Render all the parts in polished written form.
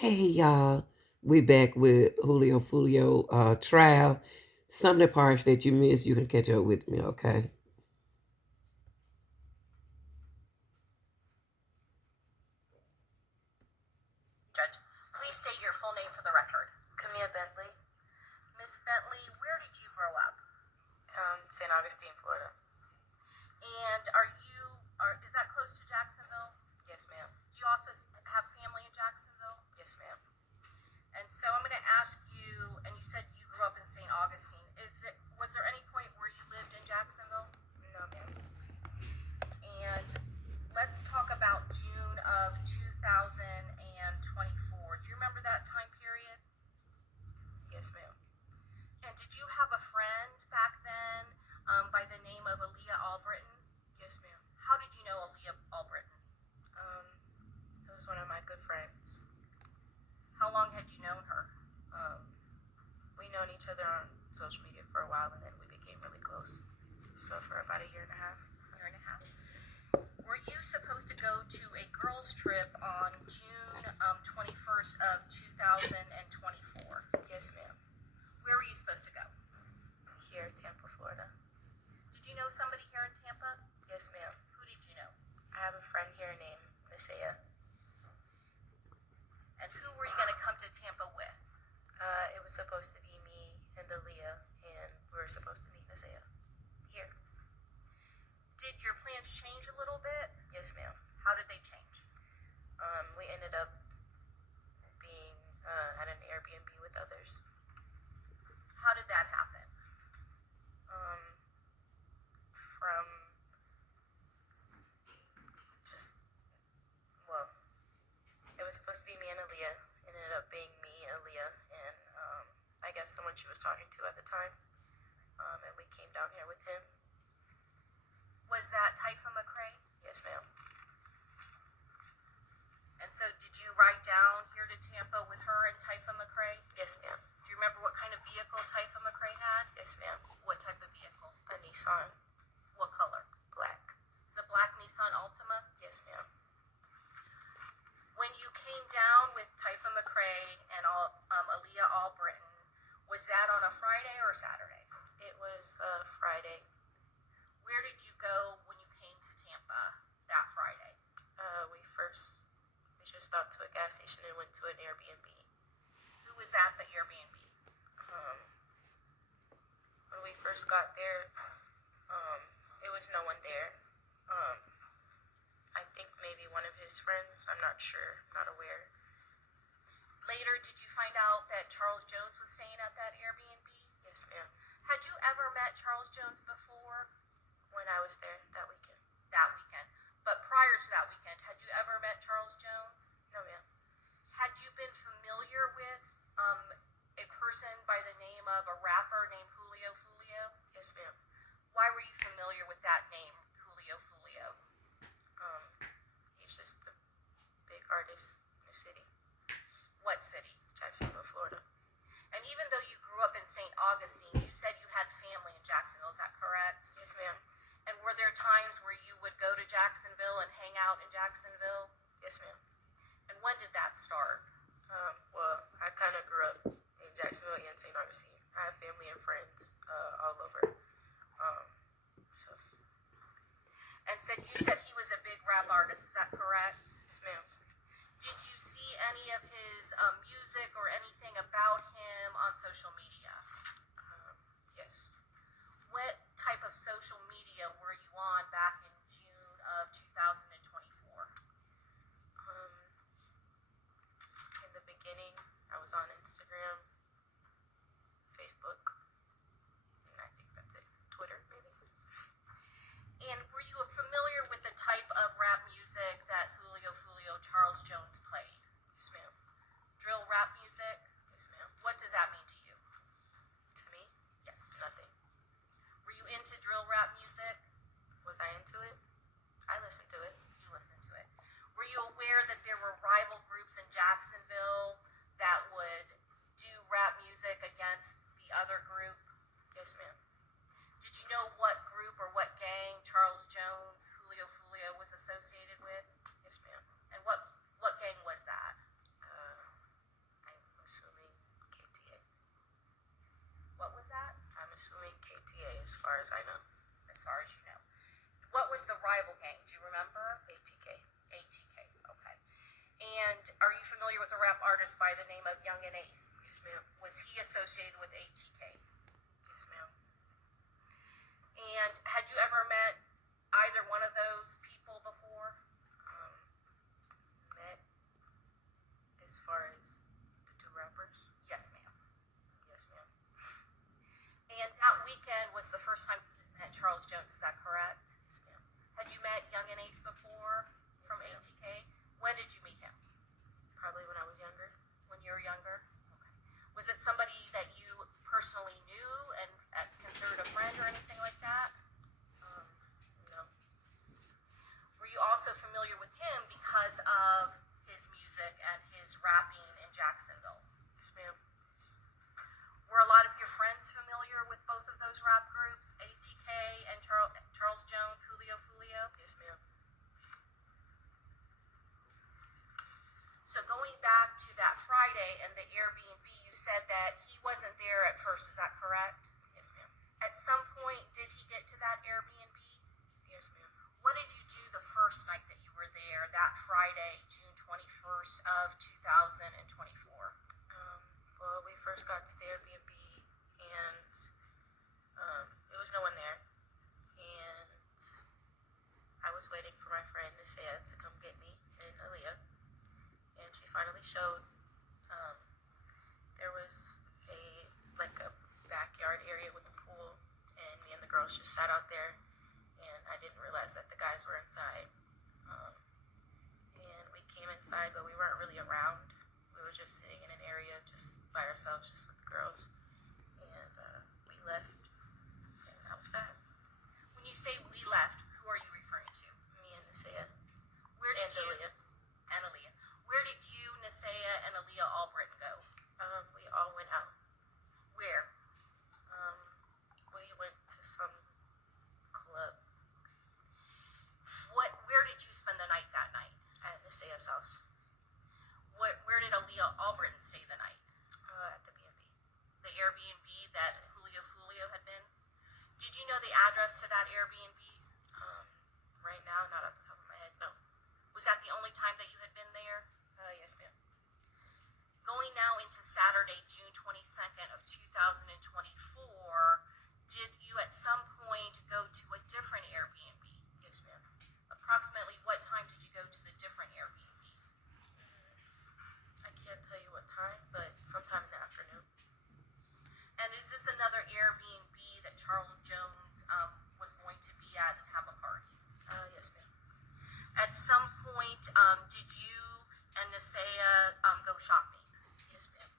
Hey y'all, we back with Julio Foolio trial. Some of the parts that you missed, you can catch up with me, okay? Judge, please state your full name for the record. Camille Bentley, Miss Bentley, where did you grow up? St. Augustine, Florida. And is that close to Jacksonville? Yes, ma'am. Do you also have family in Jacksonville? Yes, ma'am. And so I'm going to ask you, and you said you grew up in St. Augustine. Was there any point where you lived in Jacksonville? No, ma'am. And let's talk about June of 2024. Do you remember that time period? Yes, ma'am. And did you have a friend back then by the name of Aaliyah Albritton? Yes, ma'am. How did you know Aaliyah Albritton? It was one of my good friends. How long had you known her? We known each other on social media for a while, and then we became really close. So for about a year and a half. Year and a half. Were you supposed to go to a girls' trip on June 21st of 2024? Yes, ma'am. Where were you supposed to go? Here, Tampa, Florida. Did you know somebody here in Tampa? Yes, ma'am. Who did you know? I have a friend here named Nisea. And who were you going to come to Tampa with? It was supposed to be me and Aaliyah, and we were supposed to meet Nisea here. Did your plans change a little bit? Yes, ma'am. How did they change? We ended up being at an Airbnb with others. How did that happen? From just, well, it was supposed to be me and Aaliyah. It ended up being me, Aaliyah, and I guess someone she was talking to at the time. And we came down here with him. Was that Typha McCrae? Yes, ma'am. And so did you ride down here to Tampa with her and Typha McCrae? Yes, ma'am. Do you remember what kind of vehicle Typha McCrae had? Yes, ma'am. What type of vehicle? A Nissan. What color? Black. Is it a black Nissan Altima? Yes, ma'am. When you came down with Typha McCrae and Aaliyah Albritton, was that on a Friday or a Saturday? It was Friday. Where did you go when you came to Tampa that Friday? We just stopped to a gas station and went to an Airbnb. Who was at the Airbnb? When we first got there, it was no one there. I think maybe one of his friends. I'm not sure. Not aware. Later, did you find out that Charles Jones was staying at that Airbnb? Yes, ma'am. Had you ever met Charles Jones before? When I was there that weekend. That weekend. But prior to that weekend, had you ever met Charles Jones? No, ma'am. Had you been familiar with a person by the name of a rapper named Julio Foolio? Yes, ma'am. Why were you familiar with that name, Julio Foolio? He's just a big artist in the city. What city? Jacksonville, Florida. And even though you grew up in St. Augustine, you said you had family in Jacksonville. Is that correct? Yes, ma'am. And were there times where you would go to Jacksonville and hang out in Jacksonville? Yes, ma'am. And when did that start? Well, I kind of grew up in Jacksonville and St. Augustine. I have family and friends all over. So. And you said he was a big rap artist. Is that correct? Yes, ma'am. Did you see any of his music or anything about him on social media? Yes. What type of social media were you on back in June of 2024? In the beginning, I was on Instagram, Facebook, and I think that's it. Twitter, maybe. And were you familiar with the type of rap music that Julio Foolio Charles Jones played? Yes, ma'am. Drill rap music? Yes, ma'am. What does that mean to you? To me? Yes. Nothing. Were you into drill rap music? Was I into it? I listened to it. You listened to it. Were you aware that there were rival groups in Jacksonville that would do rap music against the other group? Yes, ma'am. Did you know what group or what gang Charles Jones, Julio Foolio, was associated with? Yes, ma'am. And what gang was that? far as I know. As far as you know. What was the rival gang? Do you remember? ATK. ATK. Okay. And are you familiar with a rap artist by the name of Young and Ace? Yes, ma'am. Was he associated with ATK? Yes, ma'am. And had you ever met either one of those people before? Met as far as the two rappers? Yes, ma'am. Yes, ma'am. And that weekend was the first time you met Charles Jones, is that correct? Yes, ma'am. Had you met Young and Ace before from Yes, ma'am. ATK? When did you meet him? Probably when I was younger. When you were younger? Okay. Was it somebody that you personally knew and considered a friend or anything like that? No. Were you also familiar with him because of his music and his rapping in Jacksonville? Yes, ma'am. Were a lot of your friends familiar with both of those rap groups, ATK and Charles Jones, Julio, Foolio? Yes, ma'am. So going back to that Friday and the Airbnb, you said that he wasn't there at first, is that correct? Yes, ma'am. At some point, did he get to that Airbnb? Yes, ma'am. What did you do the first night that you were there, that Friday, June 21st of 2024? Well, we first got to the Airbnb, and there was no one there. And I was waiting for my friend Nisea to come get me and Aaliyah. And she finally showed. There was a backyard area with a pool, and me and the girls just sat out there. And I didn't realize that the guys were inside. And we came inside, but we weren't really around. We were just sitting in an area just by ourselves, just with the girls. And we left, and that was that. When you say we left, who are you referring to? Me and Nisea. Where did And you? Aaliyah. And Aaliyah. Where did you, Nisea, and Aaliyah Albritton go? We all went out. Where? We went to some club Where did you spend the night that night? at Nisea's house. Where did Aaliyah Albritton stay the night? At the B&B. The Airbnb that Julio Foolio had been? Did you know the address to that Airbnb? Right now, not off the top of my head, no. Was that the only time that you had been there? Yes, ma'am. Going now into Saturday, June 22nd of 2024, did you at some point go to a different Airbnb? Yes, ma'am. Approximately what time did you go to the different Airbnb? I can't tell you what time, but sometime in the afternoon. And is this another Airbnb that Charles Jones was going to be at and have a party? Yes, ma'am. At some point, did you and Nisea go shopping? Yes, ma'am.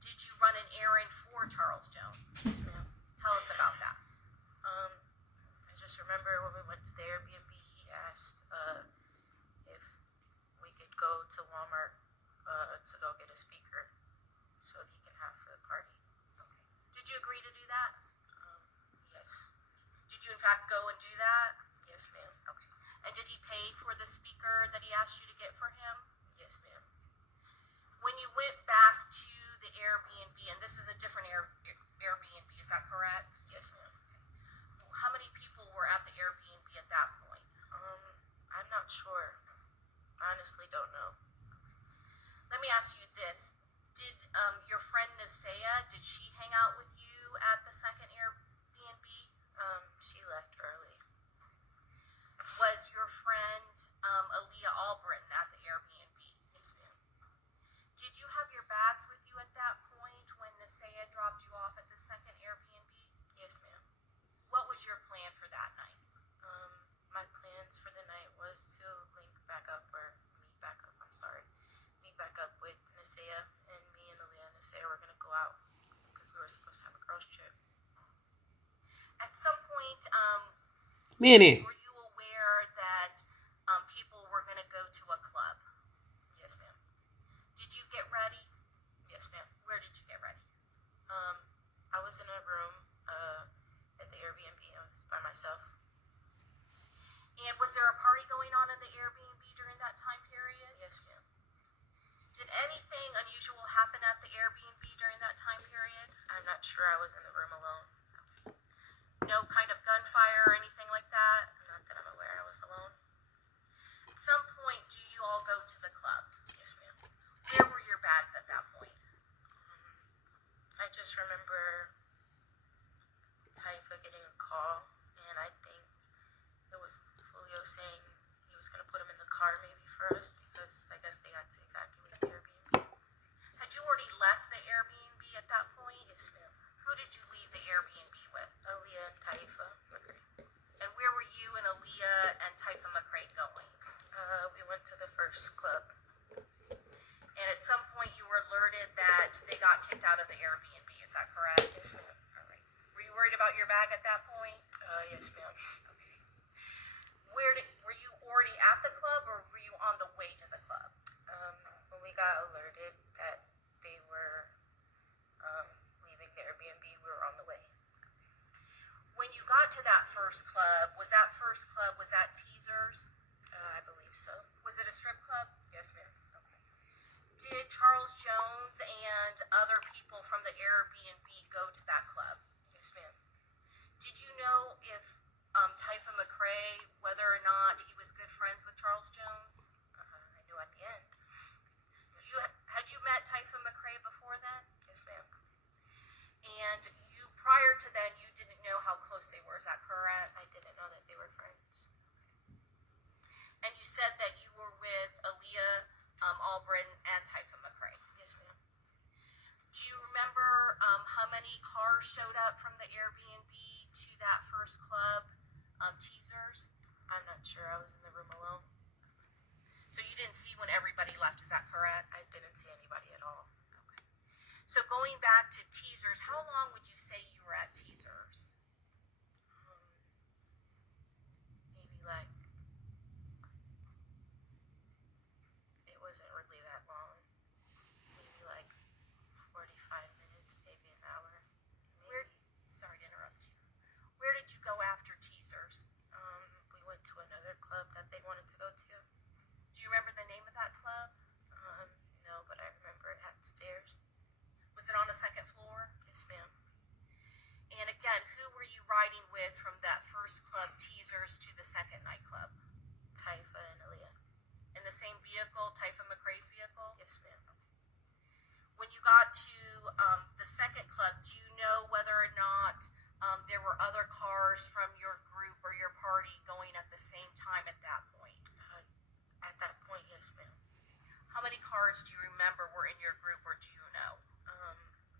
Did you run an errand for Charles Jones? Yes, ma'am. Tell us about that. I just remember when we went to the Airbnb, he asked if we could go to Walmart to go get a speaker so he can have for the party. Okay. Did you agree to do that? Yes. Did you in fact go and do that? Yes, ma'am. Okay. And did he pay for the speaker that he asked you to get for him? Yes, ma'am. When you went back to the Airbnb, and this is a different Airbnb, is that correct? Yes, ma'am. How many people were at the Airbnb at that point? I'm not sure. I honestly don't know. Let me ask you this. Did your friend Nisea, did she hang out with you at the second Airbnb? She left early. Was your friend Aaliyah Albritton at the Airbnb? Yes, ma'am. Did you have your bags with you at that point when Nisea dropped you off at the second Airbnb? Yes, ma'am. What was your plan for that night? My plans for the night was to meet back up with Nisea, and me and Aaliyah and Nisea were gonna go out because we were supposed to have a girls' trip. At some point, Minnie. were you aware that people were going to go to a club? Yes, ma'am. Did you get ready? Yes, ma'am. Where did you get ready? I was in a room at the Airbnb. I was by myself. And was there a party going on in the Airbnb during that time period? Yes, ma'am. Did anything unusual happen at the Airbnb during that time period? I'm not sure. I was in the room alone. No kind of gunfire or anything like that? Not that I'm aware. I was alone. At some point, do you all go to the club? Yes, ma'am. Where were your bags at that point? I just remember Taifa getting a call, and I think it was Julio saying he was going to put him in the car maybe first because I guess they had to evacuate the Airbnb. Had you already left the Airbnb at that point? Yes, ma'am. Who did you leave the Airbnb with? Aaliyah and Taifa McCray. And where were you and Aaliyah and Taifa McCray going? We went to the first club. And at some point you were alerted that they got kicked out of the Airbnb, is that correct? Yes, ma'am. All right. Were you worried about your bag at that point? Yes, ma'am. Okay. Were you already at the club or were you on the way to the club? When we got alerted that they were leaving the Airbnb, we were on the way. When you got to that first club, was that Teasers? I believe so. Was it a strip club? Yes, ma'am. Did Charles Jones and other people from the Airbnb go to that club? Yes, ma'am. Did you know if Taifa McCray, whether or not he was good friends with Charles Jones? I knew at the end. Had you met Taifa McCray before then? Yes, ma'am. And prior to then, you didn't know how close they were, is that correct? I didn't know that they were friends. And you said that you were with Aaliyah Albrin and Taifa McCray. Yes, ma'am. Do you remember how many cars showed up from the Airbnb to that first club, Teasers? I'm not sure. I was in the room alone. So you didn't see when everybody left, is that correct? I didn't see anybody at all. Okay. So going back to Teasers, how long would you say you were at Teasers? Maybe like, it wasn't really that long. Maybe like 45 minutes, maybe an hour. Sorry to interrupt you. Where did you go after Teasers? We went to another club that they wanted to go to. Do you remember the name of that club? No, but I remember it had stairs. Was it on the second floor? Yes, ma'am. And again, who were you riding with from that first club, Teasers, to the second nightclub? Taifa and Aaliyah. In the same vehicle, Taifa McCray's vehicle? Yes, ma'am. When you got to the second club, do you know whether or not there were other cars from your group or your party going at the same time at that point? At that point, yes, ma'am. How many cars do you remember were in your group, or do you know?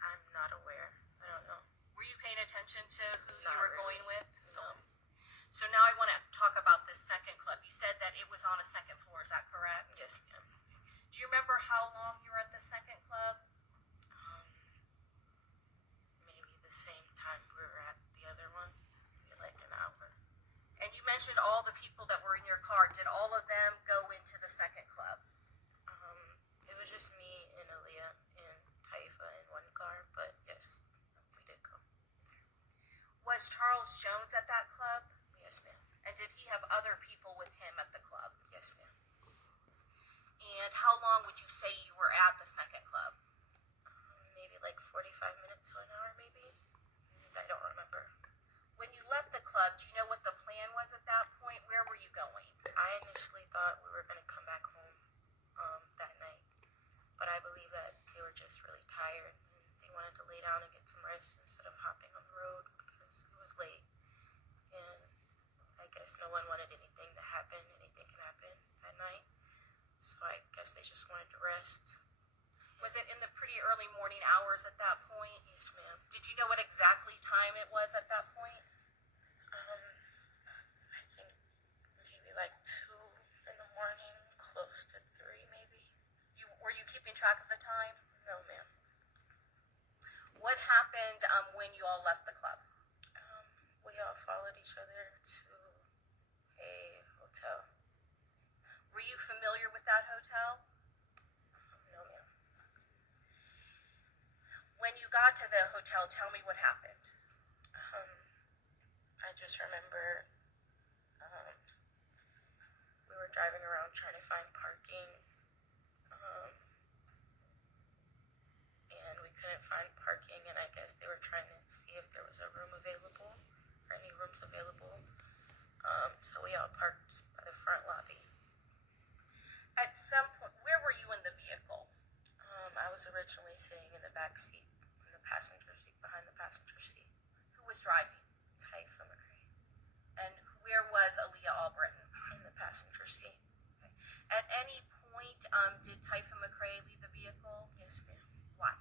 I'm not aware. I don't know. Were you paying attention to who you Not were really. going with? No. So now I want to talk about this second club. You said that it was on a second floor, is that correct? Yes, ma'am. Do you remember how long you were at the second club? Maybe the same time we were at the other one. Maybe like an hour. And you mentioned all the people that were in your car. Did all of them go into the second club? It was just me and Aaliyah and Taifa in one car, but yes, we did go. Was Charles Jones at that club? Yes, ma'am. And did he have other people with him at the club? Yes, ma'am. And how long would you say you were at the second club? Maybe like 45 minutes to an hour, maybe. I don't remember. When you left the club, do you know what the plan was at that point? Where were you going? I initially thought we were going to come back home that night, but I believe that they were just really tired and they wanted to lay down and get some rest instead of hopping on the road because it was late, and I guess no one wanted anything to happen. Anything can happen at night, so I guess they just wanted to rest. Was it in the pretty early morning hours at that point? Yes, ma'am. Did you know what exactly time it was at that point? I think maybe like 2 in the morning, close to 3 maybe. Were you keeping track of the time? No, ma'am. What happened when you all left the club? We all followed each other to a hotel. Were you familiar with that hotel? No, ma'am. When you got to the hotel, tell me what happened. I just remember we were driving around trying to find parking, and we couldn't find parking, and I guess they were trying to see if there was a room available or rooms available. So we all parked by the front lobby. At some point, where were you in the vehicle? I was originally sitting in the back seat, in the passenger seat, behind the passenger seat. Who was driving? Taifa McCray. And where was Aaliyah Albritton? In the passenger seat. At any point, did Taifa McCray leave the vehicle? Yes, ma'am. Why?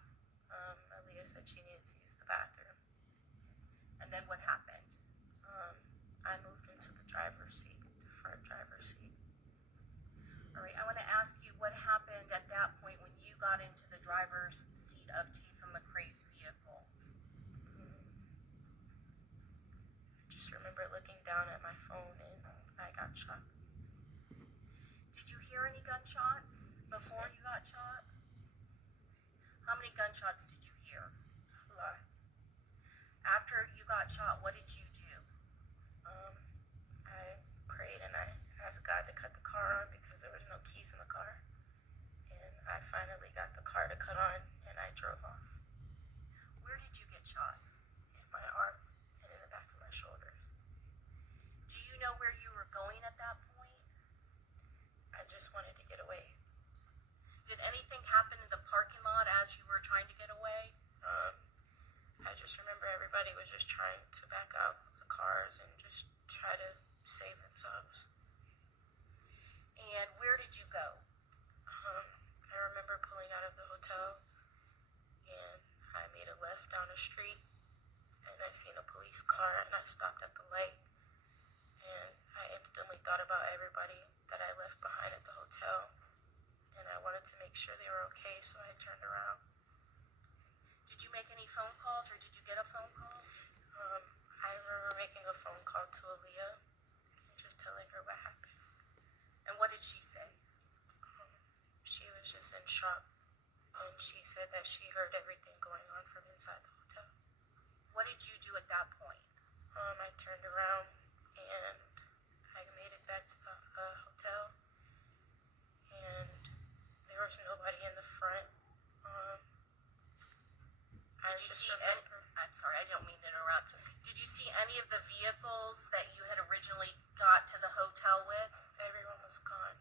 Aaliyah said she needed to use the bathroom. And then what happened? I moved into the driver's seat, the front driver's seat. All right, I want to ask you what happened at that point when you got into the driver's seat of Taifa McCray's vehicle. I just remember looking down at my phone and I got shot. Did you hear any gunshots before you got shot? How many gunshots did you hear? A lot. After you got shot, what did you do? I prayed and I asked God to cut the car on because there was no keys in the car. And I finally got the car to cut on and I drove off. Where did you get shot? In my arm and in the back of my shoulders. Do you know where you were going at that point? I just wanted to get away. Did anything happen in the parking lot as you were trying to get away? I just remember everybody was just trying to back out of the cars and just try to save themselves. And where did you go? I remember pulling out of the hotel and I made a left down the street and I seen a police car and I stopped at the light and I instantly thought about everybody that I left behind at the hotel and I wanted to make sure they were okay, so I turned around. Did you make any phone calls or did you get a phone call? I remember making a phone call to Aaliyah and just telling her what happened. And what did she say? She was just in shock and she said that she heard everything going on from inside the hotel. What did you do at that point? I turned around and I made it back to the hotel and there was nobody in the front. Did you see any, I'm sorry, I don't mean to interrupt. Did you see any of the vehicles that you had originally got to the hotel with? Everyone was gone.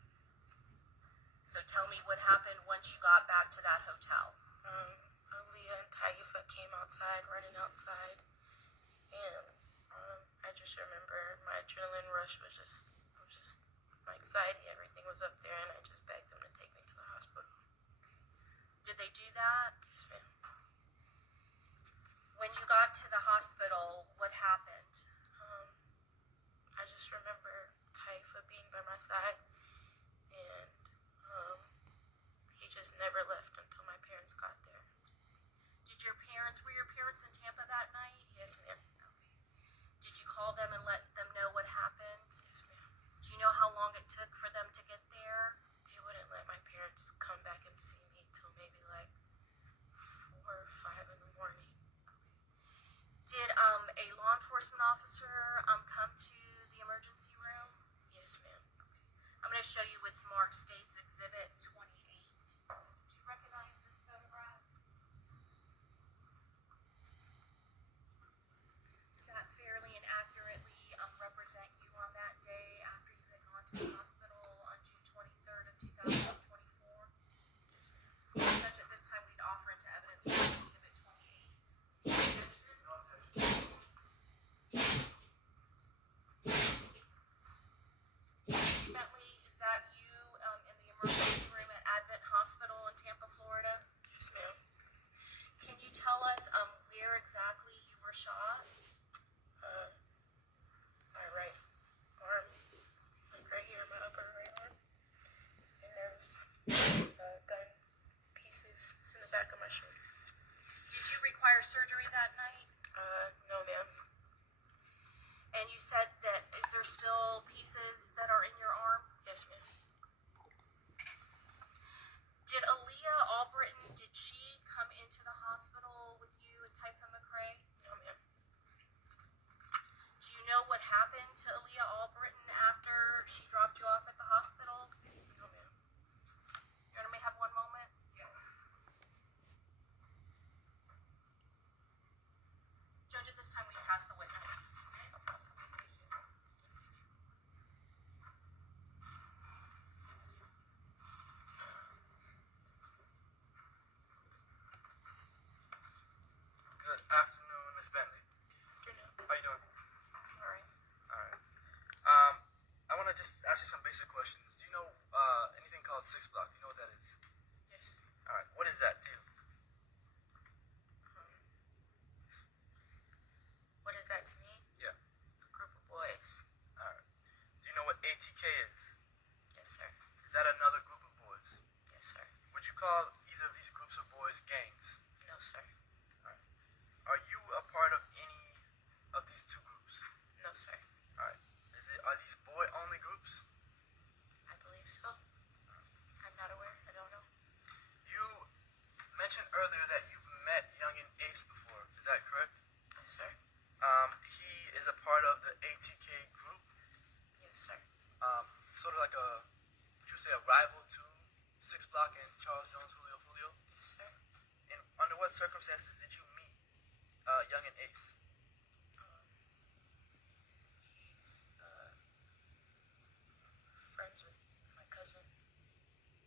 So tell me what happened once you got back to that hotel. Aaliyah and Taifa came outside, running outside, and I just remember my adrenaline rush was just my anxiety, everything was up there, and I just begged them to take me to the hospital. Did they do that? Yes, ma'am. When you got to the hospital, what happened? I just remember Taifa being by my side, and he just never left until my parents got there. Were your parents in Tampa that night? Yes, ma'am. Okay. Did you call them and let them know what happened? Yes, ma'am. Do you know how long it took for them to get there? They wouldn't let my parents come back and see me till maybe like 4 or 5 in the morning. Did a law enforcement officer come to the emergency room? Yes, ma'am. I'm going to show you what's marked States Exhibit 28. Do you recognize this photograph? Does that fairly and accurately represent you on that day after you had gone to the hospital on June 23rd of 2024? Judge, at this time we'd offer into evidence Exhibit 28. Bentley, is that you in the emergency room at Advent Hospital in Tampa, Florida? Yes, ma'am. Can you tell us where exactly you were shot? My right arm, like right here, my upper right arm. And there's gun pieces in the back of my shoulder. Did you require surgery that night? No, ma'am. And you said that, is there still pieces that are in your arm? Yes, ma'am. Did Aaliyah Albritton, did she come into the hospital with you and Taifa McCray? No, ma'am. Do you know what happened to Aaliyah Albritton after she dropped you off at the hospital? No, ma'am. You want me to have one moment? Judge, at this time, we pass the witness. call either of these groups of boys gangs? No, sir. Are you a part of any of these two groups? No, sir. Alright. Are these boy-only groups? I believe so. I'm not aware. I don't know. You mentioned earlier that you've met Youngin Ace before. Is that correct? Yes, sir. He is a part of the ATK group. Yes, sir. Sort of like would you say a rival to 6 Block and Charles Jones, Julio Foolio? Yes, sir. And under what circumstances did you meet Youngin Ace? He's friends with my cousin.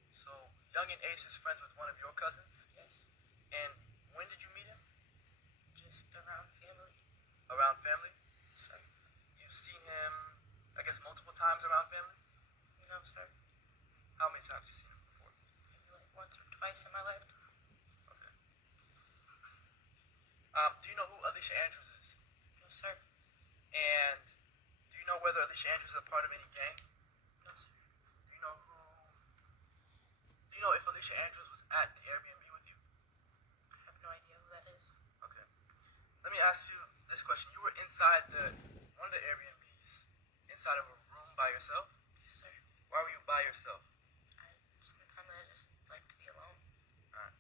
So Youngin Ace is friends with one of your cousins? Yes. And when did you meet him? Just around family. Around family? Yes, sir. You've seen him, I guess, multiple times around family? No, sir. How many times have you seen him before? Maybe like once or twice in my lifetime. Okay. Do you know who Alicia Andrews is? No, sir. And do you know whether Alicia Andrews is a part of any gang? No, sir. Do you know if Alicia Andrews was at the Airbnb with you? I have no idea who that is. Okay. Let me ask you this question. You were inside one of the Airbnbs, inside of a room by yourself? Yes, sir. Why were you by yourself? Sometimes I just like to be alone. Alright.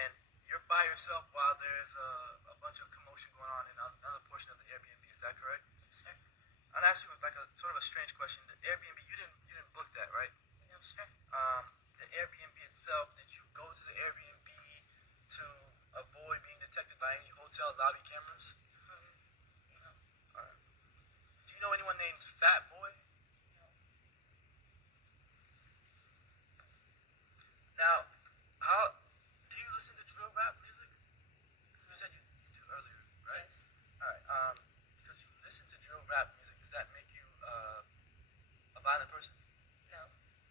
And you're by yourself while there's a bunch of commotion going on in another portion of the Airbnb. Is that correct? Yes, sir. I'll ask you like a sort of a strange question. The Airbnb, you didn't book that, right? No, sir. The Airbnb itself, did you go to the Airbnb to avoid being detected by any hotel lobby cameras? No. Alright. Do you know anyone named Fat Boy? No. Now, do you listen to drill rap music? You said you do earlier, right? Yes. Alright, because you listen to drill rap music, does that make you a violent person? No.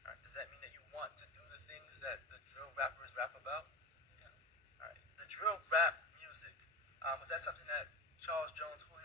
Alright, does that mean that you want to do the things that the drill rappers rap about? No. Alright, the drill rap music, was that something that Charles Jones, Julio